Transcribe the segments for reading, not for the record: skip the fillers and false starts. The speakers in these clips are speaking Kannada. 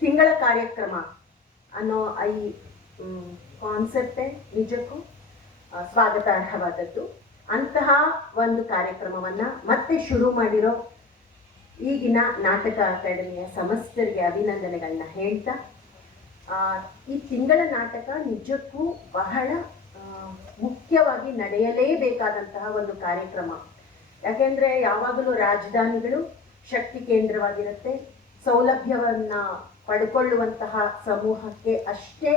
ತಿಂಗಳ ಕಾರ್ಯಕ್ರಮ ಅನ್ನೋ ಈ ಕಾನ್ಸೆಪ್ಟೇ ನಿಜಕ್ಕೂ ಸ್ವಾಗತಾರ್ಹವಾದದ್ದು. ಅಂತಹ ಒಂದು ಕಾರ್ಯಕ್ರಮವನ್ನು ಮತ್ತೆ ಶುರು ಮಾಡಿರೋ ಈಗಿನ ನಾಟಕ ಅಕಾಡೆಮಿಯ ಸಮಸ್ತರಿಗೆ ಅಭಿನಂದನೆಗಳನ್ನ ಹೇಳ್ತಾ, ಈ ತಿಂಗಳ ನಾಟಕ ನಿಜಕ್ಕೂ ಬಹಳ ಮುಖ್ಯವಾಗಿ ನಡೆಯಲೇಬೇಕಾದಂತಹ ಒಂದು ಕಾರ್ಯಕ್ರಮ. ಯಾಕೆಂದರೆ ಯಾವಾಗಲೂ ರಾಜಧಾನಿಗಳು ಶಕ್ತಿ ಕೇಂದ್ರವಾಗಿರುತ್ತೆ. ಸೌಲಭ್ಯವನ್ನು ಪಡ್ಕೊಳ್ಳುವಂತಹ ಸಮೂಹಕ್ಕೆ ಅಷ್ಟೇ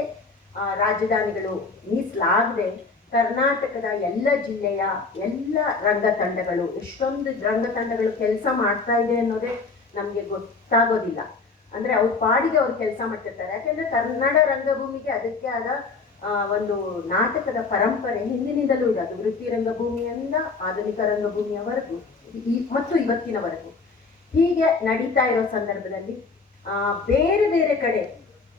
ರಾಜಧಾನಿಗಳು ಮೀಸಲಾಗದೆ ಕರ್ನಾಟಕದ ಎಲ್ಲ ಜಿಲ್ಲೆಯ ಎಲ್ಲ ರಂಗತಂಡಗಳು, ಎಷ್ಟೊಂದು ರಂಗತಂಡಗಳು ಕೆಲಸ ಮಾಡ್ತಾ ಇದೆ ಅನ್ನೋದೇ ನಮಗೆ ಗೊತ್ತಾಗೋದಿಲ್ಲ. ಅಂದರೆ ಅವ್ರ ಪಾಡಿಗೆ ಅವ್ರು ಕೆಲಸ ಮಾಡ್ತಿರ್ತಾರೆ. ಯಾಕೆಂದರೆ ಕನ್ನಡ ರಂಗಭೂಮಿಗೆ ಅದಕ್ಕೆ ಆದ ಒಂದು ನಾಟಕದ ಪರಂಪರೆ ಹಿಂದಿನಿಂದಲೂ ಇದೆ. ಅದು ವೃತ್ತಿ ರಂಗಭೂಮಿಯಿಂದ ಆಧುನಿಕ ರಂಗಭೂಮಿಯವರೆಗೂ ಮತ್ತು ಇವತ್ತಿನವರೆಗೂ ಹೀಗೆ ನಡೀತಾ ಇರೋ ಸಂದರ್ಭದಲ್ಲಿ ಬೇರೆ ಬೇರೆ ಕಡೆ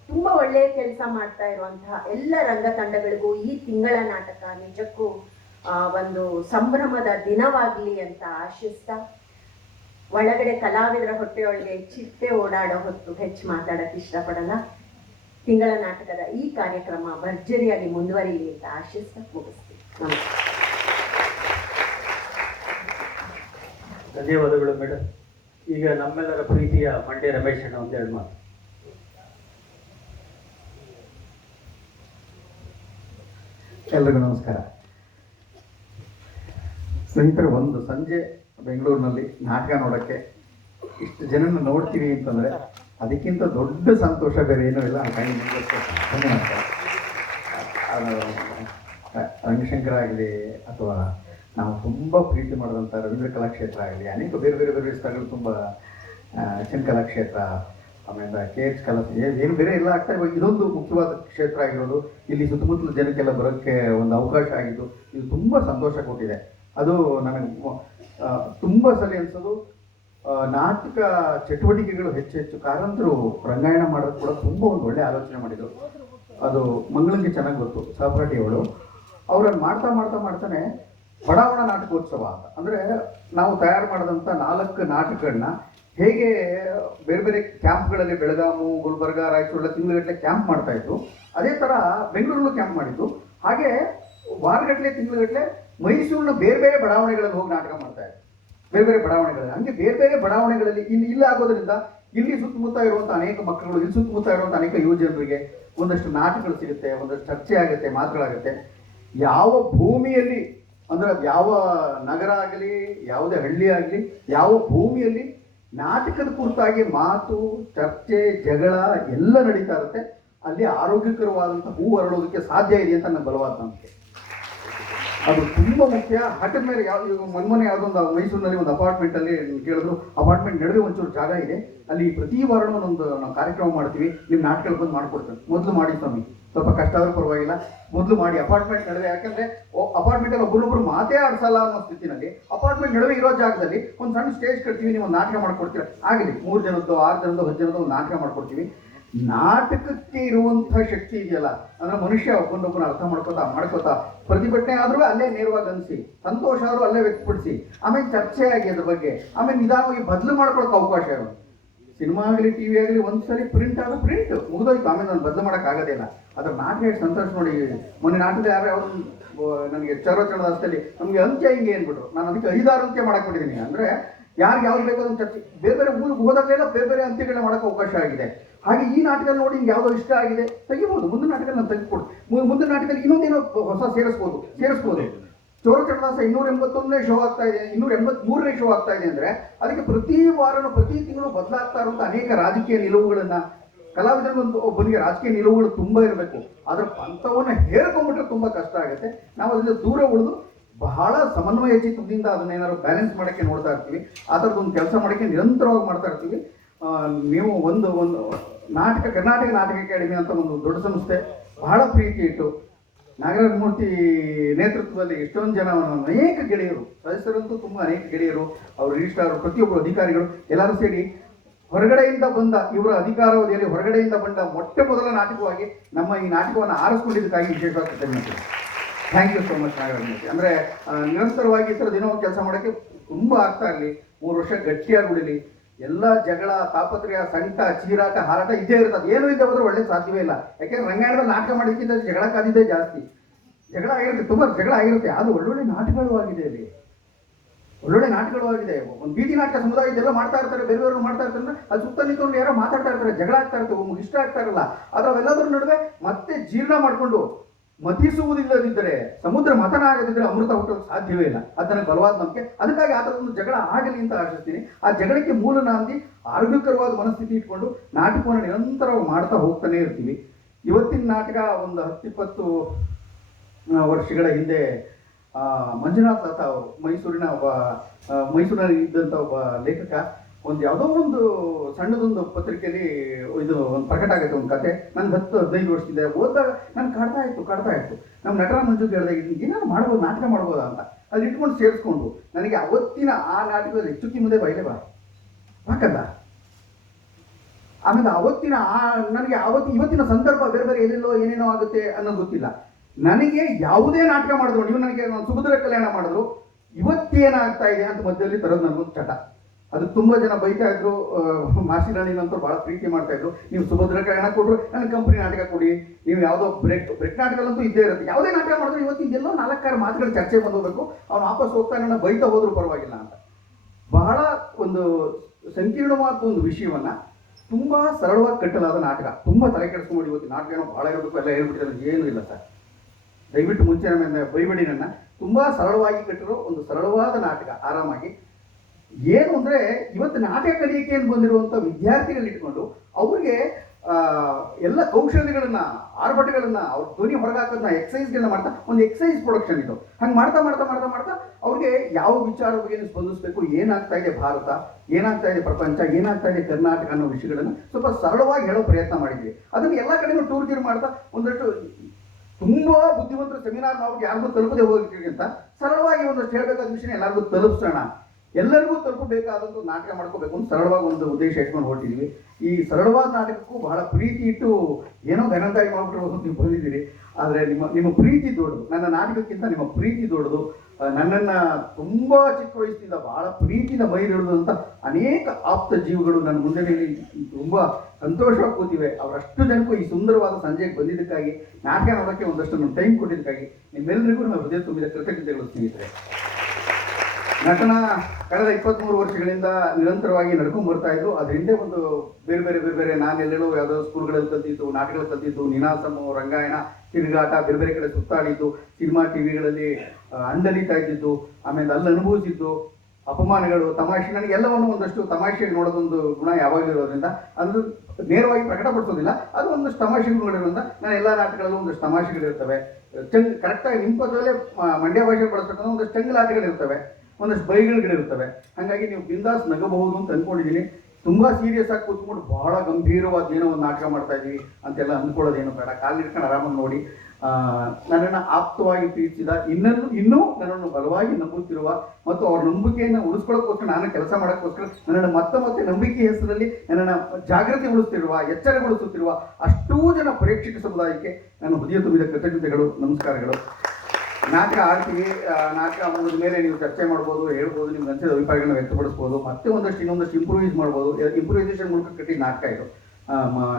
ತುಂಬ ಒಳ್ಳೆಯ ಕೆಲಸ ಮಾಡ್ತಾ ಇರುವಂತಹ ಎಲ್ಲ ರಂಗತಂಡಗಳಿಗೂ ಈ ತಿಂಗಳ ನಾಟಕ ನಿಜಕ್ಕೂ ಒಂದು ಸಂಭ್ರಮದ ದಿನವಾಗಲಿ ಅಂತ ಆಶಿಸ್ತಾ, ಒಳಗಡೆ ಕಲಾವಿದರ ಹೊಟ್ಟೆಯೊಳಗೆ ಚಿಟ್ಟೆ ಓಡಾಡೋ ಹೊತ್ತು ಹೆಚ್ಚು ಮಾತಾಡೋಕ್ಕೆ ಇಷ್ಟಪಡಲ್ಲ. ತಿಂಗಳ ನಾಟಕದ ಈ ಕಾರ್ಯಕ್ರಮ ಭರ್ಜರಿಯಾಗಿ ಮುಂದುವರಿಲಿ ಅಂತ ಆಶಿಸ್ತಾ ಮುಗಿಸ್ತೀವಿ. ಧನ್ಯವಾದಗಳು ಮೇಡಮ್. ಈಗ ನಮ್ಮೆಲ್ಲರ ಪ್ರೀತಿಯ ಮಂಡ್ಯ ರಮೇಶ್ ಅಣ್ಣ ಒಂದೆರಡು ಮಾತು. ಎಲ್ರಿಗೂ ನಮಸ್ಕಾರ. ಸ್ನೇಹಿತರೆ, ಒಂದು ಸಂಜೆ ಬೆಂಗಳೂರಿನಲ್ಲಿ ನಾಟಕ ನೋಡೋಕ್ಕೆ ಇಷ್ಟು ಜನನ ನೋಡ್ತೀವಿ ಅಂತಂದರೆ ಅದಕ್ಕಿಂತ ದೊಡ್ಡ ಸಂತೋಷ ಬೇರೆ ಏನೂ ಇಲ್ಲ. ಧನ್ಯವಾದ. ರಂಗಶಂಕರ ಆಗಲಿ ಅಥವಾ ನಾವು ತುಂಬ ಪ್ರೀತಿ ಮಾಡಿದಂಥ ರವೀಂದ್ರ ಕಲಾಕ್ಷೇತ್ರ ಆಗಲಿ, ಅನೇಕ ಬೇರೆ ಬೇರೆ ಬೇರೆ ಸ್ಥಳಗಳು ತುಂಬ, ಎಚ್.ಎನ್ ಕಲಾಕ್ಷೇತ್ರ, ಆಮೇಲೆ KH ಕಲಾ, ಏನು ಬೇರೆ ಎಲ್ಲ ಆಗ್ತಾ ಇವಾಗ ಇದೊಂದು ಮುಖ್ಯವಾದ ಕ್ಷೇತ್ರ ಆಗಿರೋದು. ಇಲ್ಲಿ ಸುತ್ತಮುತ್ತಲ ಜನಕ್ಕೆಲ್ಲ ಬರೋಕ್ಕೆ ಒಂದು ಅವಕಾಶ ಆಗಿದ್ದು ಇದು ತುಂಬ ಸಂತೋಷ ಕೊಟ್ಟಿದೆ. ಅದು ನನಗೆ ತುಂಬ ಸಲ ಅನಿಸೋದು, ನಾಟಕ ಚಟುವಟಿಕೆಗಳು ಹೆಚ್ಚು ಕಾರಂತರು ರಂಗಾಯಣ ಮಾಡೋದು ಕೂಡ ತುಂಬ ಒಂದು ಒಳ್ಳೆ ಆಲೋಚನೆ ಮಾಡಿದರು. ಅದು ಮಂಗಳಂಗೆ ಚೆನ್ನಾಗಿ ಗೊತ್ತು, ಸಹಪಾಠಿಯವಳು. ಅವರನ್ನು ಮಾಡ್ತಾನೆ ಬಡಾವಣಾ ನಾಟಕೋತ್ಸವ ಅಂತ, ಅಂದರೆ ನಾವು ತಯಾರು ಮಾಡಿದಂಥ 4 ನಾಟಕಗಳನ್ನ ಹೇಗೆ ಬೇರೆ ಬೇರೆ ಕ್ಯಾಂಪ್ಗಳಲ್ಲಿ ಬೆಳಗಾಮು, ಗುಲ್ಬರ್ಗ, ರಾಯಚೂರೆಲ್ಲ ತಿಂಗಳಗಟ್ಟಲೆ ಕ್ಯಾಂಪ್ ಮಾಡ್ತಾಯಿತ್ತು, ಅದೇ ಥರ ಬೆಂಗಳೂರಲ್ಲೂ ಕ್ಯಾಂಪ್ ಮಾಡಿದ್ದು. ಹಾಗೆ ವಾರಗಟ್ಟಲೆ ತಿಂಗಳಗಟ್ಟಲೆ ಮೈಸೂರಿನ ಬೇರೆ ಬೇರೆ ಬಡಾವಣೆಗಳಲ್ಲಿ ಹೋಗಿ ನಾಟಕ ಮಾಡ್ತಾಯಿತ್ತು. ಬೇರೆ ಬೇರೆ ಬಡಾವಣೆಗಳಲ್ಲಿ, ಹಂಗೆ ಬೇರೆ ಬೇರೆ ಬಡಾವಣೆಗಳಲ್ಲಿ ಇಲ್ಲಿ ಆಗೋದ್ರಿಂದ ಇಲ್ಲಿ ಸುತ್ತಮುತ್ತ ಇರುವಂಥ ಅನೇಕ ಮಕ್ಕಳು, ಇಲ್ಲಿ ಸುತ್ತಮುತ್ತ ಇರುವಂಥ ಅನೇಕ ಯುವಜನರಿಗೆ ಒಂದಷ್ಟು ನಾಟಕಗಳು ಸಿಗುತ್ತೆ, ಒಂದಷ್ಟು ಚರ್ಚೆ ಆಗುತ್ತೆ, ಮಾತುಗಳಾಗುತ್ತೆ. ಯಾವ ಭೂಮಿಯಲ್ಲಿ ಅಂದರೆ ಅದು ಯಾವ ನಗರ ಆಗಲಿ, ಯಾವುದೇ ಹಳ್ಳಿ ಆಗಲಿ, ಯಾವ ಭೂಮಿಯಲ್ಲಿ ನಾಟಕದ ಕುರಿತಾಗಿ ಮಾತು, ಚರ್ಚೆ, ಜಗಳ ಎಲ್ಲ ನಡೀತಾ ಇರುತ್ತೆ, ಅಲ್ಲಿ ಆರೋಗ್ಯಕರವಾದಂಥ ಹೂವು ಅರಳೋದಕ್ಕೆ ಸಾಧ್ಯ ಇದೆ ಅಂತ ನನ್ನ ಬಲವಾದ ನಂಬಿಕೆ. ಅದು ತುಂಬ ಮುಖ್ಯ. ಹಠದ ಮೇಲೆ ಮೊನ್ನೆ ಯಾವುದೊಂದು ಮೈಸೂರಿನಲ್ಲಿ ಒಂದು ಅಪಾರ್ಟ್ಮೆಂಟಲ್ಲಿ ಕೇಳಿದ್ರು, ಅಪಾರ್ಟ್ಮೆಂಟ್ ನಡುವೆ ಒಂಚೂರು ಜಾಗ ಇದೆ, ಅಲ್ಲಿ ಪ್ರತಿ ವಾರ ಒಂದೊಂದು ನಾವು ಕಾರ್ಯಕ್ರಮ ಮಾಡ್ತೀವಿ, ನಿಮ್ಮ ನಾಟಕಗಳು ಬಂದು ಮಾಡಿಕೊಡ್ತೇವೆ. ಮೊದಲು ಮಾಡಿ ಸ್ವಾಮಿ, ಸ್ವಲ್ಪ ಕಷ್ಟ ಆದರೂ ಪರವಾಗಿಲ್ಲ, ಮೊದಲು ಮಾಡಿ ಅಪಾರ್ಟ್ಮೆಂಟ್ ನಡುವೆ. ಯಾಕಂದರೆ ಅಪಾರ್ಟ್ಮೆಂಟಲ್ಲಿ ಒಬ್ಬರೊಬ್ಬರು ಮಾತೇ ಆಡಿಸಲ್ಲ ಅನ್ನೋ ಸ್ಥಿತಿನಲ್ಲಿ ಅಪಾರ್ಟ್ಮೆಂಟ್ ನಡುವೆ ಇರೋ ಜಾಗದಲ್ಲಿ ಒಂದು ಸಣ್ಣ ಸ್ಟೇಜ್ ಕಟ್ತೀವಿ, ನೀವು ಒಂದು ನಾಟಕ ಮಾಡ್ಕೊಡ್ತೀರ, ಆಗಲಿ 3 ಜನದ್ದು, 6 ಜನದ್ದು, 10 ಜನದ್ದು ಒಂದು ನಾಟಕ ಮಾಡ್ಕೊಡ್ತೀವಿ. ನಾಟಕಕ್ಕೆ ಇರುವಂಥ ಶಕ್ತಿ ಇದೆಯಲ್ಲ, ಅಂದರೆ ಮನುಷ್ಯ ಒಬ್ಬನೊಬ್ಬನ ಅರ್ಥ ಮಾಡ್ಕೋತಾ ಪ್ರತಿಭಟನೆ ಆದರೂ ಅಲ್ಲೇ ನೇರವಾಗಿ ಅನಿಸಿ, ಸಂತೋಷ ಆದರೂ ಅಲ್ಲೇ ವ್ಯಕ್ತಪಡಿಸಿ, ಆಮೇಲೆ ಚರ್ಚೆ ಆಗಿ ಅದ್ರ ಬಗ್ಗೆ, ಆಮೇಲೆ ನಿಧಾನವಾಗಿ ಬದಲು ಮಾಡ್ಕೊಳಕ್ಕೆ ಅವಕಾಶ ಇರೋದು. ಸಿನಿಮಾ ಆಗಲಿ, TV ಆಗಲಿ, ಒಂದ್ಸರಿ ಪ್ರಿಂಟ್ ಆಗ ಪ್ರಿಂಟ್ ಮುಗಿದೋಯ್ತು, ಆಮೇಲೆ ನಾನು ಬದಲು ಮಾಡೋಕ್ಕಾಗೋದಿಲ್ಲ. ಅದ್ರ ನಾಟಕ ಎಷ್ಟು ಸಂತೋಷ ನೋಡಿ. ಮೊನ್ನೆ ನಾಟಕದ ಯಾರು ನನಗೆ ಚರಚರಣದಾಸದಲ್ಲಿ ನಮಗೆ ಅಂತ್ಯ ಹಿಂಗೆ ಅಂದ್ಬಿಟ್ರು, ನಾನು ಅದಕ್ಕೆ 5-6 ಅಂತ್ಯ ಮಾಡಕ್ಬಿಟ್ಟಿದ್ದೀನಿ. ಅಂದರೆ ಯಾರಿಗೆ ಯಾವ್ದು ಬೇಕೋ ಅದನ್ನು ಚರ್ಚೆ, ಬೇರೆ ಬೇರೆ ಊರಿಗೆ ಹೋದಾಗಲೆಲ್ಲ ಬೇರೆ ಬೇರೆ ಅಂತ್ಯಗಳನ್ನ ಮಾಡೋಕ್ಕೆ ಅವಕಾಶ ಆಗಿದೆ. ಹಾಗೆ ಈ ನಾಟಕ ನೋಡಿ ಹಿಂಗೆ ಯಾವುದೋ ಇಷ್ಟ ಆಗಿದೆ ತೆಗಿಬೋದು, ಮುಂದಿನ ನಾಟಕ ನಾನು ತೆಗೆದುಕೊಡು, ಮುಂದಿನ ನಾಟಕದಲ್ಲಿ ಇನ್ನೊಂದೇನೋ ಹೊಸ ಸೇರಿಸ್ಬೋದು. ಚೋರಚರಣದಾಸ 281ನೇ ಶೋ ಆಗ್ತಾ ಇದೆ, 283ನೇ ಶೋ ಆಗ್ತಾ ಇದೆ. ಅಂದರೆ ಅದಕ್ಕೆ ಪ್ರತಿ ವಾರನೂ ಪ್ರತಿ ತಿಂಗಳು ಬದಲಾಗ್ತಾ ಇರುವಂಥ ಅನೇಕ ರಾಜಕೀಯ ನಿಲುವುಗಳನ್ನು, ಕಲಾವಿದರನ್ನೊಂದು ಒಬ್ಬನಿಗೆ ರಾಜಕೀಯ ನಿಲುವುಗಳು ತುಂಬ ಇರಬೇಕು, ಅದರ ಪಂಥವನ್ನು ಹೇರ್ಕೊಂಡ್ಬಿಟ್ರೆ ತುಂಬ ಕಷ್ಟ ಆಗುತ್ತೆ. ನಾವು ಅದರಿಂದ ದೂರ ಉಳಿದು ಬಹಳ ಸಮನ್ವಯ ಚಿತ್ರದಿಂದ ಅದನ್ನೇನಾದ್ರು ಬ್ಯಾಲೆನ್ಸ್ ಮಾಡೋಕ್ಕೆ ನೋಡ್ತಾ ಇರ್ತೀವಿ. ಆ ಥರದ್ದೊಂದು ಕೆಲಸ ಮಾಡೋಕ್ಕೆ ನಿರಂತರವಾಗಿ ಮಾಡ್ತಾ ಇರ್ತೀವಿ. ನೀವು ಒಂದು ನಾಟಕ, ಕರ್ನಾಟಕ ನಾಟಕ ಅಕಾಡೆಮಿ ಅಂತ ಒಂದು ದೊಡ್ಡ ಸಂಸ್ಥೆ, ಬಹಳ ಪ್ರೀತಿ ಇಟ್ಟು ನಾಗರಾಜ ಮೂರ್ತಿ ನೇತೃತ್ವದಲ್ಲಿ ಎಷ್ಟೊಂದು ಜನ, ಅನೇಕ ಗೆಳೆಯರು, ಸದಸ್ಯರಂತೂ ತುಂಬ ಅನೇಕ ಗೆಳೆಯರು, ಅವರು ರಿಜಿಸ್ಟ್ರಾರ್, ಪ್ರತಿಯೊಬ್ಬರು ಅಧಿಕಾರಿಗಳು ಎಲ್ಲರೂ ಸೇರಿ ಹೊರಗಡೆಯಿಂದ ಬಂದ, ಇವರ ಅಧಿಕಾರಾವಧಿಯಲ್ಲಿ ಹೊರಗಡೆಯಿಂದ ಬಂದ ಮೊಟ್ಟ ಮೊದಲ ನಾಟಕವಾಗಿ ನಮ್ಮ ಈ ನಾಟಕವನ್ನು ಆರಿಸ್ಕೊಂಡಿದ್ದಕ್ಕಾಗಿ ವಿಶೇಷವಾಗಿ ಧನ್ಯವಾದ. Thank you so much Nagaraja Murthy. ಅಂದರೆ ನಿರಂತರವಾಗಿ ಈ ಥರ ದಿನವೂ ಕೆಲಸ ಮಾಡೋಕ್ಕೆ ತುಂಬ ಆಗ್ತಾ ಇರಲಿ, 3 ವರ್ಷ ಗಟ್ಟಿಯಾಗಿ ಉಳಿಲಿ. ಎಲ್ಲ ಜಗಳ ತಾಪತ್ರಯ ಸಂಕಟ ಚೀರಾಟ ಹಾರಾಟ ಇದ್ದೇ ಇರ್ತದೆ. ಏನು ಇದ್ದೇ ಹೋದ್ರೆ ಒಳ್ಳೆ ಸಾಧ್ಯವೇ ಇಲ್ಲ. ಯಾಕೆಂದ್ರೆ ರಂಗಾಯಣದಲ್ಲಿ ನಾಟಕ ಮಾಡಿದ್ಕಿಂತ ಜಗಳ ಕಾದಿದ್ದೇ ಜಾಸ್ತಿ. ಜಗಳ ಆಗಿರುತ್ತೆ, ತುಂಬ ಜಗಳ ಆಗಿರುತ್ತೆ. ಅದು ಒಳ್ಳೊಳ್ಳೆ ನಾಟಕಗಳು ಆಗಿದೆ ಅಲ್ಲಿ, ಒಳ್ಳೊಳ್ಳೆ ನಾಟಕಗಳು ಆಗಿದೆ. ಒಂದು ಬೀದಿ ನಾಟಕ ಸಮುದಾಯದೆಲ್ಲ ಮಾಡ್ತಾ ಇರ್ತಾರೆ, ಬೇರೆಯವರು ಮಾಡ್ತಾ ಇರ್ತಾರೆ ಅಂದ್ರೆ ಅದು ಸುತ್ತ ನಿಂತ್ಕೊಂಡು ಯಾರೋ ಮಾತಾಡ್ತಾ ಇರ್ತಾರೆ, ಜಗಳ ಆಗ್ತಾ ಇರ್ತವೆ, ಒಮ್ಗೆ ಇಷ್ಟ ಆಗ್ತಾ ಇರಲ್ಲ. ಆದರೆ ಅವೆಲ್ಲದರ ನಡುವೆ ಮತ್ತೆ ಜೀರ್ಣ ಮಾಡಿಕೊಂಡು ಮತಿಸುವುದಿಲ್ಲದಿದ್ದರೆ, ಸಮುದ್ರ ಮತನ ಆಗದಿದ್ದರೆ ಅಮೃತ ಹುಟ್ಟೋದು ಸಾಧ್ಯವೇ ಇಲ್ಲ. ಅದು ನನಗೆ ಬಲವಾದ ನಂಬಿಕೆ. ಅದಕ್ಕಾಗಿ ಆ ಥರದೊಂದು ಜಗಳ ಆಗಲಿ ಅಂತ ಆಶಿಸ್ತೀನಿ. ಆ ಜಗಳಕ್ಕೆ ಮೂಲ ನಾಂದಿ ಆರೋಗ್ಯಕರವಾದ ಮನಸ್ಥಿತಿ ಇಟ್ಕೊಂಡು ನಾಟಕವನ್ನು ನಿರಂತರವಾಗಿ ಮಾಡ್ತಾ ಹೋಗ್ತಾನೆ ಇರ್ತೀವಿ. ಇವತ್ತಿನ ನಾಟಕ ಒಂದು 10-20 ವರ್ಷಗಳ ಹಿಂದೆ ಮಂಜುನಾಥ್ ಲತಾ ಅವರು, ಮೈಸೂರಿನಲ್ಲಿ ಇದ್ದಂಥ ಒಬ್ಬ ಲೇಖಕ, ಯಾವುದೋ ಒಂದು ಸಣ್ಣದೊಂದು ಪತ್ರಿಕೆಯಲ್ಲಿ ಇದು ಒಂದು ಪ್ರಕಟ ಆಗೈತೆ ಒಂದು ಕತೆ. ನನಗೆ 10-15 ವರ್ಷದಿಂದ ಓದಿದಾಗ ನನಗೆ ಕಾಡ್ತಾ ಇತ್ತು. ನಮ್ಮ ನಟರ ಮಂಜು ಕೇಳಿದಾಗ ಏನಾದ್ರು ಮಾಡ್ಬೋದು, ನಾಟಕ ಮಾಡ್ಬೋದಾ ಅಂತ ಅಲ್ಲಿ ಇಟ್ಕೊಂಡು ಸೇರಿಸ್ಕೊಂಡು ನನಗೆ ಅವತ್ತಿನ ಆ ನಾಟಕದಲ್ಲಿ ಹೆಚ್ಚುಕ್ಕಿ ಮುಂದೆ ಬಯಲೇ ಬಾಕಲ್ಲ. ಆಮೇಲೆ ಅವತ್ತಿನ ನನಗೆ ಇವತ್ತಿನ ಸಂದರ್ಭ ಬೇರೆ ಬೇರೆ ಎಲ್ಲೆಲ್ಲೋ ಏನೇನೋ ಆಗುತ್ತೆ ಅನ್ನೋದು ಗೊತ್ತಿಲ್ಲ. ನನಗೆ ಯಾವುದೇ ನಾಟಕ ಮಾಡಿದ್ರು, ನೀವು ನನಗೆ ಸುಭದ್ರ ಕಲ್ಯಾಣ ಮಾಡಿದ್ರು, ಇವತ್ತೇನಾಗ್ತಾ ಇದೆ ಅಂತ ಮಧ್ಯದಲ್ಲಿ ತರೋದು ನನಗೊಂದು ಚಟ. ಅದು ತುಂಬ ಜನ ಬೈತಾ ಇದ್ರು. ಮಾಸಿರಾಣಿನಂತೂ ಭಾಳ ಪ್ರೀತಿ ಮಾಡ್ತಾ ಇದ್ರು, ನೀವು ಸುಭದ್ರ ಕಲ್ಯಾಣ ಕೊಟ್ಟರು ನನಗೆ ಕಂಪ್ನಿ ನಾಟಕ ಕೊಡಿ, ನೀವು ಯಾವುದೋ ಬ್ರೇಕ್ ನಾಟಕಗಳಂತೂ ಇದ್ದೇ ಇರುತ್ತೆ. ಯಾವುದೇ ನಾಟಕ ಮಾಡಿದ್ರು ಇವತ್ತಿಂದೆಲ್ಲೋ 4-6 ಮಾತುಗಳು ಚರ್ಚೆ ಬಂದೋಗ್ಬೇಕು, ಅವ್ನು ವಾಪಸ್ ಹೋಗ್ತಾನೆ, ಬೈತಾ ಹೋದ್ರು ಪರವಾಗಿಲ್ಲ ಅಂತ. ಬಹಳ ಒಂದು ಸಂಕೀರ್ಣವಾದ ಒಂದು ವಿಷಯವನ್ನು ತುಂಬ ಸರಳವಾಗಿ ಕಟ್ಟಲಾದ ನಾಟಕ. ತುಂಬ ತಲೆ ಕೆಡಿಸ್ಕೊಂಡು ಇವತ್ತು ನಾಟಕ ಏನೋ ಭಾಳ ಇರಬೇಕು ಎಲ್ಲ ಹೇಳ್ಬಿಟ್ಟಿದ್ದಾರೆ, ಏನೂ ಇಲ್ಲ ಸರ್. ದಯವಿಟ್ಟು ಮುಂಚೆ ನಮ್ಮ ಬೈಬೇಡಿ ನನ್ನ. ತುಂಬ ಸರಳವಾಗಿ ಕಟ್ಟಿರೋ ಒಂದು ಸರಳವಾದ ನಾಟಕ, ಆರಾಮಾಗಿ. ಏನು ಅಂದರೆ ಇವತ್ತು ನಾಟಕ ಕಲಿಯಕ್ಕೆ ಏನು ಬಂದಿರುವಂಥ ವಿದ್ಯಾರ್ಥಿಗಳಿಟ್ಕೊಂಡು ಅವ್ರಿಗೆ ಎಲ್ಲ ಕೌಶಲ್ಯಗಳನ್ನು, ಆರ್ಭಟಗಳನ್ನು, ಅವ್ರ ಧ್ವನಿ ಹೊರಗಾಕೋದನ್ನ, ಎಕ್ಸಸೈಸ್ಗಳನ್ನ ಮಾಡ್ತಾ ಒಂದು ಎಕ್ಸಸೈಸ್ ಪ್ರೊಡಕ್ಷನ್ ಇದು. ಹಂಗೆ ಮಾಡ್ತಾ ಅವ್ರಿಗೆ ಯಾವ ವಿಚಾರ ಬಗ್ಗೆ ಸ್ಪಂದಿಸಬೇಕು, ಏನಾಗ್ತಾ ಇದೆ ಭಾರತ, ಏನಾಗ್ತಾ ಇದೆ ಪ್ರಪಂಚ, ಏನಾಗ್ತಾ ಇದೆ ಕರ್ನಾಟಕ ಅನ್ನೋ ವಿಷಯಗಳನ್ನು ಸ್ವಲ್ಪ ಸರಳವಾಗಿ ಹೇಳೋ ಪ್ರಯತ್ನ ಮಾಡಿದ್ವಿ. ಅದನ್ನು ಎಲ್ಲ ಕಡೆಯೂ ಟೂರ್ ಗೀರ್ ಮಾಡ್ತಾ ಒಂದಷ್ಟು ತುಂಬ ಬುದ್ಧಿವಂತರ ಸೆಮಿನಾರ್ ಮಾಡ್ಬಿಟ್ಟು ಯಾರಿಗೂ ತಲುಪದೆ ಹೋಗಿರ್ತೀವಿ ಸರಳವಾಗಿ ಒಂದಷ್ಟು ಹೇಳಬೇಕಾದ ವಿಷಯ ಎಲ್ಲರಿಗೂ ತಲುಪಿಸೋಣ, ಎಲ್ಲರಿಗೂ ತಲುಪಬೇಕಾದಂಥ ನಾಟಕ ಮಾಡ್ಕೋಬೇಕು ಅಂತ ಸರಳವಾಗಿ ಒಂದು ಉದ್ದೇಶ ಇಟ್ಕೊಂಡು ಹೊರಟಿದ್ವಿ. ಈ ಸರಳವಾದ ನಾಟಕಕ್ಕೂ ಬಹಳ ಪ್ರೀತಿ ಇಟ್ಟು ಏನೋ ಘನತಾಗಿ ಮಾಡ್ಬಿಟ್ಟು ನೀವು ಬಂದಿದ್ದೀರಿ. ಆದರೆ ನಿಮ್ಮ ಪ್ರೀತಿ ದೊಡ್ಡದು, ನನ್ನ ನಾಟಕಕ್ಕಿಂತ ನಿಮ್ಮ ಪ್ರೀತಿ ದೊಡ್ಡದು. ನನ್ನನ್ನು ತುಂಬ ಚಿಕ್ಕ ವಯಸ್ಸಿನಿಂದ ಬಹಳ ಪ್ರೀತಿಯಿಂದ ಮೈಲಿಡಿದಂಥ ಅನೇಕ ಆಪ್ತ ಜೀವಗಳು ನನ್ನ ಮುಂದೆ ತುಂಬ ಸಂತೋಷವಾಗಿ ಕೂತಿವೆ. ಅವರಷ್ಟು ಜನಕ್ಕೂ ಈ ಸುಂದರವಾದ ಸಂಜೆಗೆ ಬಂದಿದ್ದಕ್ಕಾಗಿ, ನಾಟಕ ನೋಡೋಕ್ಕೆ ಒಂದಷ್ಟು ನಮ್ಮ ಟೈಮ್ ಕೊಟ್ಟಿದ್ದಕ್ಕಾಗಿ ನಿಮ್ಮೆಲ್ಲರಿಗೂ ನಮ್ಮ ಹೃದಯ ತುಂಬಿದ ಕೃತಜ್ಞತೆಗಳು ಸ್ನೇಹಿತರೆ. ನಟನ ಕಳೆದ 23 ವರ್ಷಗಳಿಂದ ನಿರಂತರವಾಗಿ ನಡ್ಕೊಂಡು ಬರ್ತಾ ಇದ್ದು. ಅದರಿಂದ ಒಂದು ಬೇರೆ ಬೇರೆ ನಾನೆಲ್ಲೆಲ್ಲೋ ಯಾವುದೋ ಸ್ಕೂಲ್ಗಳಲ್ಲಿ ಕಲ್ತಿದ್ದು, ನಾಟಕಗಳು ಕಲ್ತಿದ್ದು, ನಿನಾಸಮು, ರಂಗಾಯಣ, ತಿರುಗಾಟ, ಬೇರೆ ಕಡೆ ಸುತ್ತಾಡಿದ್ದು, ಸಿನಿಮಾ ಟಿವಿಗಳಲ್ಲಿ ಅಂಡಲಿತಾ ಇದ್ದಿದ್ದು, ಆಮೇಲೆ ಅಲ್ಲಿ ಅನುಭವಿಸಿದ್ದು, ಅಪಮಾನಗಳು, ತಮಾಷೆ, ನನಗೆಲ್ಲವನ್ನು ಒಂದಷ್ಟು ತಮಾಷೆಗೆ ನೋಡೋದೊಂದು ಗುಣ ಯಾವಾಗಲೂ ಇರೋದ್ರಿಂದ ಅದು ನೇರವಾಗಿ ಪ್ರಕಟಪಡಿಸೋದಿಲ್ಲ. ಅದು ಒಂದಷ್ಟು ತಮಾಷೆಗಳಿರೋದ್ರಿಂದ ನಾನು ಎಲ್ಲ ನಾಟಕಗಳಲ್ಲೂ ಒಂದಷ್ಟು ತಮಾಷೆಗಳಿರ್ತವೆ. ಕರೆಕ್ಟಾಗಿ ನಿಮ್ಮ ಪದದಲ್ಲೇ ಮಂಡ್ಯ ಭಾಷೆ ಬಳಸ್ಬೇಕಂದ್ರೆ ಒಂದಷ್ಟು ಚಂಗಲಾಟಗಳಿರ್ತವೆ, ಒಂದಷ್ಟು ಬೈಗಳಿರ್ತವೆ. ಹಾಗಾಗಿ ನೀವು ಬಿಂದಾಸ್ ನಗಬಹುದು ಅಂತ ಅಂದ್ಕೊಂಡಿದ್ದೀನಿ. ತುಂಬ ಸೀರಿಯಸ್ ಆಗಿ ಕೂತ್ಕೊಂಡು ಬಹಳ ಗಂಭೀರವಾದ ಏನೋ ಒಂದು ನಾಟಕ ಮಾಡ್ತಾ ಇದ್ದೀವಿ ಅಂತೆಲ್ಲ ಅಂದ್ಕೊಳ್ಳೋದೇನು ಬೇಡ. ಕಾಲಿಟ್ಕೊಂಡು ಆರಾಮಾಗಿ ನೋಡಿ. ನನ್ನನ್ನು ಆಪ್ತವಾಗಿ ಪ್ರೀತಿಸಿದ, ಇನ್ನೂ ನನ್ನನ್ನು ಬಲವಾಗಿ ನಂಬುತ್ತಿರುವ ಮತ್ತು ಅವ್ರ ನಂಬಿಕೆಯನ್ನು ಉಳಿಸ್ಕೊಳ್ಳೋಕ್ಕೋಸ್ಕರ, ನಾನು ಕೆಲಸ ಮಾಡೋಕ್ಕೋಸ್ಕರ ನನ್ನನ್ನು ಮತ್ತೆ ನಂಬಿಕೆ ಹೆಸರಲ್ಲಿ ನನ್ನನ್ನು ಜಾಗೃತಿಗೊಳಿಸ್ತಿರುವ, ಎಚ್ಚರಗೊಳಿಸುತ್ತಿರುವ ಅಷ್ಟೂ ಜನ ಪ್ರೇಕ್ಷಕ ಸಮುದಾಯಕ್ಕೆ ನಾನು ಹೃದಯ ತುಂಬಿದ ಕೃತಜ್ಞತೆಗಳು, ನಮಸ್ಕಾರಗಳು. ನಾಟಕ ಆಡ್ತೀವಿ, ನಾಟಕ ಮುಗಿದ ಮೇಲೆ ನೀವು ಚರ್ಚೆ ಮಾಡ್ಬೋದು, ಹೇಳ್ಬೋದು, ನಿಮ್ಗೆ ಅನಿಸಿದ ಅಭಿಪ್ರಾಯಗಳನ್ನ ವ್ಯಕ್ತಪಡಿಸ್ಬೋದು, ಮತ್ತೆ ಇನ್ನೊಂದಷ್ಟು ಇಂಪ್ರೂವೈಸ್ ಮಾಡ್ಬೋದು. ಇಂಪ್ರೂವೈಸೇಷನ್ ಮೂಲಕ ಕಟ್ಟಿದ ನಾಟಕ ಇದು.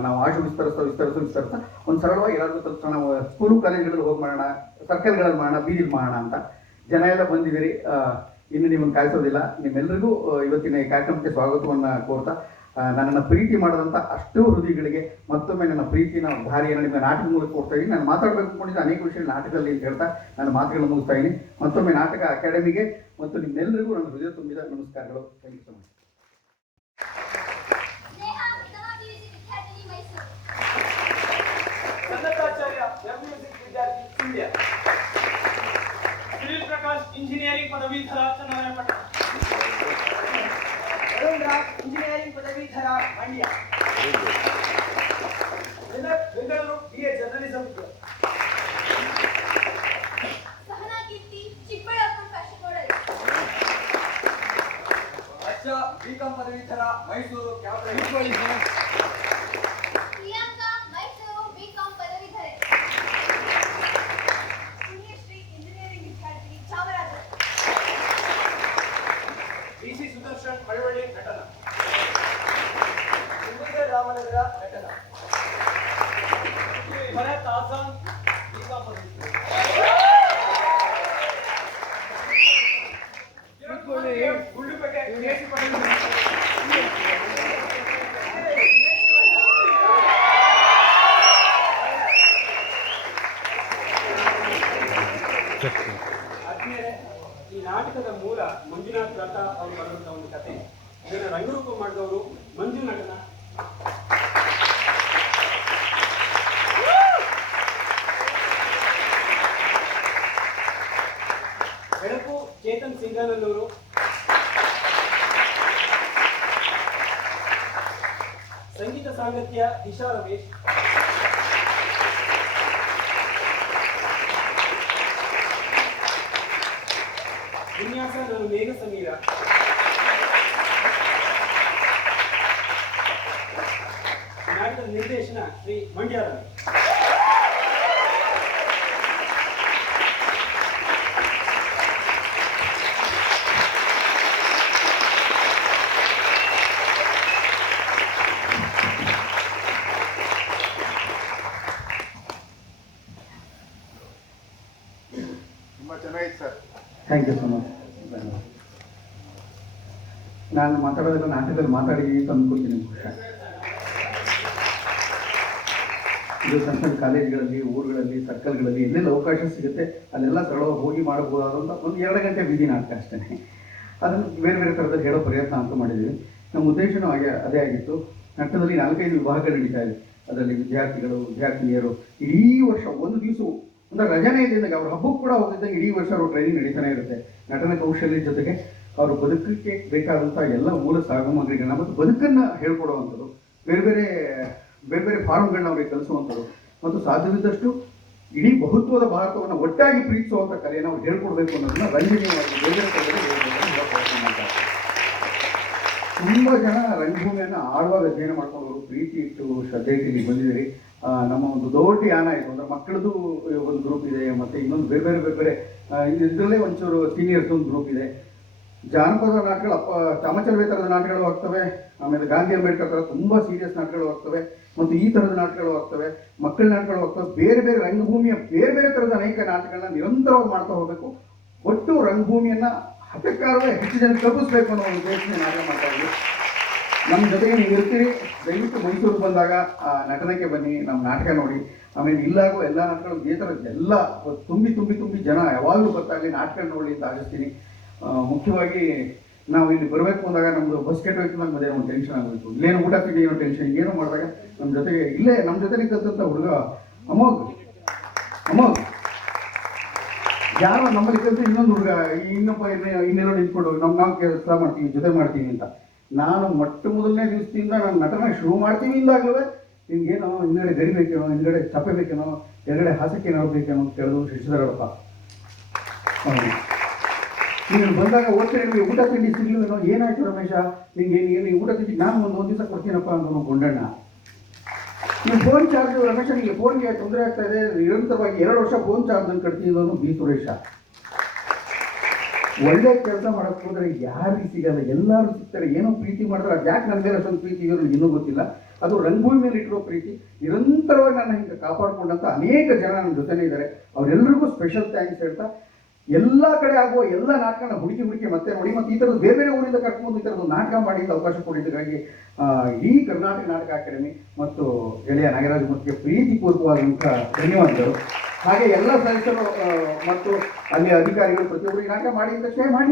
ನಾವು ಆಶು ವಿಸ್ತರಿಸ್ತಾ ಒಂದು ಸರಳವಾಗಿ ಎಲ್ಲರಿಗೂ ತಲುಪಿಸೋಣ. ನಾವು ಸ್ಕೂಲು ಕಾಲೇಜ್ಗಳಲ್ಲಿ ಹೋಗಿ ಮಾಡೋಣ, ಸರ್ಕಲ್ಗಳಲ್ಲಿ ಮಾಡೋಣ, ಬೀದಿಲಿ ಮಾಡೋಣ ಅಂತ ಜನ ಎಲ್ಲ ಬಂದಿದ್ದೀರಿ. ಇನ್ನು ನಿಮ್ಮನ್ನು ಕಾಯಿಸೋದಿಲ್ಲ. ನಿಮ್ಮೆಲ್ಲರಿಗೂ ಇವತ್ತಿನ ಈ ಕಾರ್ಯಕ್ರಮಕ್ಕೆ ಸ್ವಾಗತವನ್ನು ಕೋರ್ತಾ, ನನ್ನನ್ನು ಪ್ರೀತಿ ಮಾಡಿದಂಥ ಅಷ್ಟೂ ಹೃದಯಗಳಿಗೆ ಮತ್ತೊಮ್ಮೆ ನನ್ನ ಪ್ರೀತಿನ ದಾರಿಯನ್ನು ನಿಮಗೆ ನಾಟಕ ಮೂಲಕ ಕೊಡ್ತಾ ಇದ್ದೀನಿ. ನಾನು ಮಾತಾಡಬೇಕು ಅಂದ್ಕೊಂಡಿದ್ದ ಅನೇಕ ವಿಷಯ ನಾಟಕದಲ್ಲಿ ಅಂತ ಹೇಳ್ತಾ ನಾನು ಮಾತುಗಳನ್ನು ಮುಗಿಸ್ತಾ ಇದ್ದೀನಿ. ಮತ್ತೊಮ್ಮೆ ನಾಟಕ ಅಕಾಡೆಮಿಗೆ ಮತ್ತು ನಿಮ್ಮೆಲ್ಲರಿಗೂ ನನ್ನ ಹೃದಯ ತುಂಬಿದ ನಮಸ್ಕಾರಗಳು. Thank you so much. Sunil Prakash engineering ಪದವೀಧರ, ಚನ್ನರಾಯಪಟ್ಟಣ. ಇಂಜಿನಿಯರಿಂಗ್ ಪದವೀಧರ, Mandya. Bengaluru BA journalism. Sahana Keerthi, Chikkaballapura fashion model. ಅಚ್ಚ B.Com ಪದವೀಧರ, ಮೈಸೂರು ಕ್ಯಾಬ್ರೆ. ಪ್ರಿಯಾಂಕಾ, ಮೈಸೂರು B.Com ಪದವೀಧರೆ. ಪುಣ್ಯಶ್ರೀ, ಇಂಜಿನಿಯರಿಂಗ್ ವಿದ್ಯಾರ್ಥಿ, ಚಾಮರಾಜ. DC ಸುದರ್ಶನ್, ಮಳವಳ್ಳಿ, ನಟನ. ರಾಮನಗರ ನಟನ. ಭರತ್ ಆಸಾನ್ B.Com ಪದವಿ. ಗುಂಡ್ಲುಪೇಟೆ KC ಪದವಿ. ಆದ್ಮೇಲೆ ಈ ನಾಟಕದ ಮೂಲ ಮಂಜುನಾಥ್ ಲತಾ ಅವರು ಬರೆದಂತ ಒಂದು ಕಥೆ. ಇದನ್ನು ರಂಗರೂಪ ಮಾಡಿದವರು ಮಂಜು ನಟನ. ಬೆಳಕು ಚೇತನ್ ಸಿಂಗನಲ್ಲೂರು. ಸಂಗೀತ ಸಾಂಗತ್ಯ ದಿಶಾ ರಮೇಶ್. ವಿನ್ಯಾಸ ನಾನು ಮೇಘ ಸಮೀರ. ನಾಟಕದ ನಿರ್ದೇಶನ ಶ್ರೀ ಮಂಡ್ಯ ರಮೇಶ್. ತುಂಬ ಚೆನ್ನಾಗಿತ್ತು sir. Thank you so much. ನಾನು ಮಾತಾಡೋದೆಲ್ಲ ನಾಟಕದಲ್ಲಿ ಮಾತಾಡಿದ್ದೀನಿ ಅಂತ ಅಂದ್ಕೊಳ್ತೀನಿ. ಇದು ಸಣ್ಣ ಸಣ್ಣ ಕಾಲೇಜ್ಗಳಲ್ಲಿ, ಊರುಗಳಲ್ಲಿ, ಸರ್ಕಲ್ಗಳಲ್ಲಿ ಎಲ್ಲೆಲ್ಲ ಅವಕಾಶ ಸಿಗುತ್ತೆ ಅಲ್ಲೆಲ್ಲ ಸರಳವಾಗಿ ಹೋಗಿ ಮಾಡಬಹುದಾದಂಥ ಒಂದು 2 ಗಂಟೆ ಬೀದಿ ನಾಟಕ ಅಷ್ಟೇ. ಅದನ್ನು ಬೇರೆ ಬೇರೆ ಥರದಲ್ಲಿ ಹೇಳೋ ಪ್ರಯತ್ನ ಅಂತೂ ಮಾಡಿದ್ದೀವಿ. ನಮ್ಮ ಉದ್ದೇಶನೂ ಅದೇ ಆಗಿತ್ತು. ನಾಟಕದಲ್ಲಿ 4-5 ವಿಭಾಗಗಳು ನಡೀತಾ ಇದೆ. ಅದರಲ್ಲಿ ವಿದ್ಯಾರ್ಥಿಗಳು, ವಿದ್ಯಾರ್ಥಿನಿಯರು ಇಡೀ ವರ್ಷ ಒಂದು ದಿವಸ ಅಂದರೆ ರಜಾನೇ ಇದ್ದಾಗ ಅವ್ರ ಹಬ್ಬಕ್ಕೆ ಕೂಡ ಹೋಗಿದ್ದಾಗ ಇಡೀ ವರ್ಷ ಅವ್ರ ಟ್ರೈನಿಂಗ್ ನಡೀತಾನೆ ಇರುತ್ತೆ. ನಟನ ಕೌಶಲ್ಯದ ಜೊತೆಗೆ ಅವ್ರ ಬದುಕಕ್ಕೆ ಬೇಕಾದಂಥ ಎಲ್ಲ ಮೂಲ ಸಾಮಗ್ರಿಗಳನ್ನ ಮತ್ತು ಬದುಕನ್ನು ಹೇಳ್ಕೊಡುವಂಥದ್ದು, ಬೇರೆ ಬೇರೆ ಫಾರ್ಮ್ಗಳನ್ನ ಅವ್ರಿಗೆ ಕಲಿಸುವಂಥದ್ದು ಮತ್ತು ಸಾಧ್ಯವಿದ್ದಷ್ಟು ಇಡೀ ಬಹುತ್ವದ ಭಾರತವನ್ನು ಒಟ್ಟಾಗಿ ಪ್ರೀತಿಸುವಂಥ ಕಲೆಯನ್ನು ಅವ್ರು ಹೇಳ್ಕೊಡ್ಬೇಕು ಅನ್ನೋದನ್ನ ರಂಜನೀಯವಾಗಿ ಬೇರೆ ಪ್ರಯತ್ನ ಮಾಡ್ತಾರೆ. ತುಂಬ ಜನ ರಂಗಭೂಮಿಯನ್ನು ಆಳವಾಗಿ ಅಧ್ಯಯನ ಮಾಡ್ಕೊಂಡವರು, ಪ್ರೀತಿ ಇಟ್ಟು ಶ್ರದ್ಧೆ ಇಟ್ಟು ಇಲ್ಲಿ ಬಂದಿದ್ದೀರಿ. ನಮ್ಮ ಒಂದು ದೊಡ್ಡ ಯಾನ ಇದು ಅಂದರೆ ಮಕ್ಕಳದು ಒಂದು ಗ್ರೂಪ್ ಇದೆ, ಮತ್ತು ಇನ್ನೊಂದು ಬೇರೆ ಬೇರೆ ಇದರಲ್ಲೇ ಒಂಚೂರು ಸೀನಿಯರ್ಸ್ ಒಂದು ಗ್ರೂಪ್ ಇದೆ. ಜಾನಪದ ನಾಟಕಗಳು, ಚಾಮಚಲವೇ ಥರದ ನಾಟಕಗಳು ಆಗ್ತವೆ. ಆಮೇಲೆ ಗಾಂಧಿ ಅಂಬೇಡ್ಕರ್ ಥರ ತುಂಬ ಸೀರಿಯಸ್ ನಾಟಕಗಳು ಆಗ್ತವೆ ಮತ್ತು ಈ ಥರದ ನಾಟಕಗಳು ಆಗ್ತವೆ, ಮಕ್ಕಳ ನಾಟಕಗಳು ಆಗ್ತವೆ. ಬೇರೆ ರಂಗಭೂಮಿಯ ಬೇರೆ ಥರದ ಅನೇಕ ನಾಟಕಗಳನ್ನ ನಿರಂತರವಾಗಿ ಮಾಡ್ತಾ ಹೋಗಬೇಕು. ಒಟ್ಟು ರಂಗಭೂಮಿಯನ್ನು ಹಠಕ್ಕಾರವೇ ಹೆಚ್ಚು ಜನ ತಪ್ಪಿಸ್ಬೇಕು ಅನ್ನೋ ಒಂದು ಉದ್ದೇಶದಿಂದ ನಾಟಕ ಮಾಡ್ತಾ ಇದ್ದೀವಿ. ನಮ್ಮ ಜೊತೆಗೆ ನೀವು ಇರ್ತೀರಿ. ದಯವಿಟ್ಟು ಮೈಸೂರಿಗೆ ಬಂದಾಗ ನಟನಕ್ಕೆ ಬನ್ನಿ, ನಮ್ಮ ನಾಟಕ ನೋಡಿ. ಆಮೇಲೆ ಇಲ್ಲಾಗೋ ಎಲ್ಲ ನಾಟಕಗಳು ಇದೇ ಥರ ಎಲ್ಲ ತುಂಬಿ ಜನ ಯಾವಾಗಲೂ ಬರ್ತಾಗಲಿ ನಾಟಕ ನೋಡಲಿ ಅಂತ ಆಶಿಸ್ತೀನಿ. ಮುಖ್ಯವಾಗಿ ನಾವು ಇಲ್ಲಿ ಬರಬೇಕು ಅಂದಾಗ ನಮ್ಮದು ಬಸ್ ಕೆಟ್ಟೋಯ್ತು ನಂಗೆ ಮಧ್ಯಾಹ್ನ ಒಂದು ಟೆನ್ಷನ್ ಆಗಬೇಕು. ಇಲ್ಲೇನು ಊಟ ತಿಂಡಿ ಏನೋ ಟೆನ್ಷನ್ ಏನೋ ಮಾಡಿದಾಗ ನಮ್ಮ ಜೊತೆಗೆ ಇಲ್ಲೇ ನಮ್ಮ ಜೊತೆಗೆ ಕಲ್ತಂಥ ಹುಡುಗ ಅಮೋಘ್ ಯಾರೋ ನಮ್ಮಲ್ಲಿ ಕಲಿತು ಇನ್ನೊಂದು ಹುಡುಗ ಇನ್ನೊಬ್ಬ ಇನ್ನೆಲ್ಲೋ ನಿಂತ್ಕೊಂಡು ನಾವು ಕೆಲಸ ಮಾಡ್ತೀವಿ, ಜೊತೆ ಮಾಡ್ತೀವಿ ಅಂತ. ನಾನು ಮೊದಲನೇ ದಿವಸದಿಂದ ನಾನು ನಟನ ಶುರು ಮಾಡ್ತೀವಿ ಇಂದಾಗಲೂ ನಿಮ್ಗೇನೋ ಹಿಂದ್ಗಡೆ ಗಡಿ ಬೇಕೇನೋ, ಹಿಂದ್ಗಡೆ ಚಪ್ಪೆ ಬೇಕೇನೋ, ಎಡಗಡೆ ಹಾಸಕ್ಕೆ ಏನಾದ್ರು ಬೇಕೇನೋ ಅಂತ ಕೇಳಿದ್ರು ಶಿಕ್ಷಕರಪ್ಪ. ನೀನು ಬಂದಾಗ ಓದ್ತೀನಿ, ನಿಮಗೆ ಊಟ ತಿಂಡಿ ಸಿಗ್ಲಿವೇನೋ, ಏನಾಯ್ತು ರಮೇಶ ನಿಂಗೆ ಏನು ಊಟ ತಿಂಡಿ ನಾನು ಒಂದು ದಿವಸ ಕೊಡ್ತೀನಪ್ಪ ಅಂದನು ಗೊಂಡಣ್ಣ. ನೀವು ಫೋನ್ ಚಾರ್ಜ್ ರಮೇಶ, ನಿಮಗೆ ಫೋನ್ಗೆ ತೊಂದರೆ ಆಗ್ತಾ ಇದೆ, ನಿರಂತರವಾಗಿ 2 ವರ್ಷ ಫೋನ್ ಚಾರ್ಜ್ ಅಂತ ಕಟ್ತಿದ್ದವನು ಬಿ ಸುರೇಶ. ಒಳ್ಳೆ ಕೆಲಸ ಮಾಡೋಕ್ಕೆ ಹೋದರೆ ಯಾರಿಗೆ ಸಿಗಲ್ಲ, ಎಲ್ಲರೂ ಸಿಗ್ತಾರೆ. ಏನೋ ಪ್ರೀತಿ ಮಾಡಿದ್ರೆ ಅದು ಯಾಕೆ ನನ್ನ ಮೇಲೆ ಅಷ್ಟೊಂದು ಪ್ರೀತಿ ಇದೆಯೋ ಇನ್ನೂ ಗೊತ್ತಿಲ್ಲ. ಅದು ರಂಗಭೂಮಿ ಮೇಲೆ ಇಟ್ಟಿರೋ ಪ್ರೀತಿ. ನಿರಂತರವಾಗಿ ನನ್ನ ಹಿಂಗೆ ಕಾಪಾಡಿಕೊಂಡಂಥ ಅನೇಕ ಜನ ನನ್ನ ಜೊತೆನೇ ಇದ್ದಾರೆ. ಅವರೆಲ್ಲರಿಗೂ ಸ್ಪೆಷಲ್ ಥ್ಯಾಂಕ್ಸ್ ಹೇಳ್ತಾ, ಎಲ್ಲ ಕಡೆ ಆಗುವ ಎಲ್ಲ ನಾಟಕನ ಹುಡುಕಿ ಮತ್ತೆ ನೋಡಿ, ಮತ್ತು ಈ ಥರದ್ದು ಬೇರೆ ಊರಿಂದ ಕರ್ಕೊಂಡು ಈ ಥರದ್ದು ನಾಟಕ ಮಾಡಿ ಅವಕಾಶ ಕೊಟ್ಟಿದ್ದಕ್ಕಾಗಿ ಇಡೀ ಕರ್ನಾಟಕ ನಾಟಕ ಅಕಾಡೆಮಿ ಮತ್ತು ಗೆಳೆಯ ನಾಗರಾಜ್ ಮೂರ್ತಿಗೆ ಪ್ರೀತಿಪೂರ್ವಕವಾದಂಥ ಧನ್ಯವಾದಗಳು. ಹಾಗೆ ಎಲ್ಲ ಸದಸ್ಯರು ಮತ್ತು ಅಲ್ಲಿ ಅಧಿಕಾರಿಗಳು ಪ್ರತಿಯೊಬ್ಬರಿಗೆ ನಾಟಕ ಮಾಡಿ ಅಂತ ಮಾಡಿ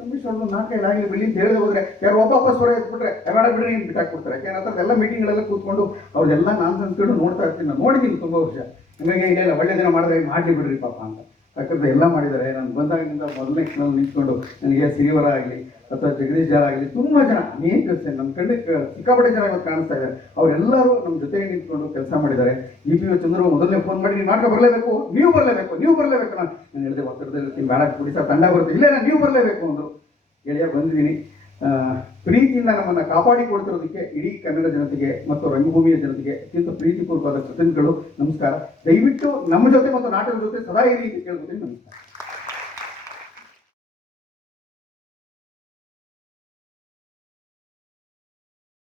ರಮೇಶ್ ಅವ್ರದ್ದು ನಾಟಕ ಇದಾಗಲಿ ಬಿಡಿ ಅಂತ ಹೇಳಿ ಹೋದರೆ ಯಾರು ಒಬ್ಬ ಸ್ವರ ಎತ್ಬಿಟ್ರೆ ಬೇಡ ಬಿಡ್ರಿ ಏನು ಬಿಟ್ಟಾಕ್ಬಿಡ್ತಾರೆ. ಯಾಕಂದ್ರೆ ಎಲ್ಲ ಮೀಟಿಂಗ್ಗಳೆಲ್ಲ ಕೂತ್ಕೊಂಡು ಅವ್ರದೆಲ್ಲ ನಾನು ಸಂಸ್ಕೊಂಡು ನೋಡ್ತಾ ಇರ್ತೀನಿ. ನಾನು ನೋಡಿದ್ದೀನಿ ತುಂಬ ವರ್ಷ. ನಿಮಗೆ ಇಲ್ಲ ಒಳ್ಳೆ ದಿನ ಮಾಡಿದ್ರೆ ಮಾಡಲಿ ಬಿಡ್ರಿ ಪಾಪ ಅಂತ. ಯಾಕಂದರೆ ಎಲ್ಲ ಮಾಡಿದ್ದಾರೆ. ನಾನು ಬಂದಾಗಿನಿಂದ ಮೊದಲನೇ ಕ್ಷಣದಲ್ಲಿ ನಿಂತ್ಕೊಂಡು ನನಗೆ ಸಿರಿವರ ಆಗಲಿ ಅಥವಾ ಜಗದೀಶ್ ಜಾರ ಆಗಲಿ ತುಂಬ ಜನ ಅನೇಕ ನಮ್ಮ ಕಣ್ಣಿಗೆ ಸಿಕ್ಕಾಪಟ್ಟೆ ಜನ ಇವತ್ತು ಕಾಣಿಸ್ತಾ ಇದ್ದಾರೆ. ಅವರೆಲ್ಲರೂ ನಮ್ಮ ಜೊತೆಗೆ ನಿಂತ್ಕೊಂಡು ಕೆಲಸ ಮಾಡಿದ್ದಾರೆ. GPO ಚಂದ್ರು ಮೊದಲನೇ ಫೋನ್ ಮಾಡಿ ನೀವು ನಾಟಕ ಬರಲೇಬೇಕು, ನೀವು ಬರಲೇಬೇಕು. ನಾನು ಹೇಳಿದೆ ಒತ್ತಡದಲ್ಲಿ ಬೇಡ ಬಿಡಿ ಸರ್, ತಂಡ ಬರುತ್ತೆ. ಇಲ್ಲ ನೀವು ಬರಲೇಬೇಕು ಅಂದರು. ಗೆಳೆಯ ಬಂದಿದ್ದೀನಿ. ಪ್ರೀತಿಯಿಂದ ನಮ್ಮನ್ನು ಕಾಪಾಡಿ ಕೊಡ್ತಿರೋದಕ್ಕೆ ಇಡೀ ಕನ್ನಡ ಜನತೆಗೆ ಮತ್ತು ರಂಗಭೂಮಿಯ ಜನತೆಗೆ ಅತ್ಯಂತ ಪ್ರೀತಿಪೂರ್ವಕವಾದ ಕೃತಜ್ಞತೆಗಳು. ನಮಸ್ಕಾರ. ದಯವಿಟ್ಟು ನಮ್ಮ ಜೊತೆ ಮತ್ತು ನಾಟಕದ ಜೊತೆ ಸದಾ ಇರಿ ಅಂತ ಕೇಳ್ಕೊತೀನಿ. ನಮಸ್ಕಾರ.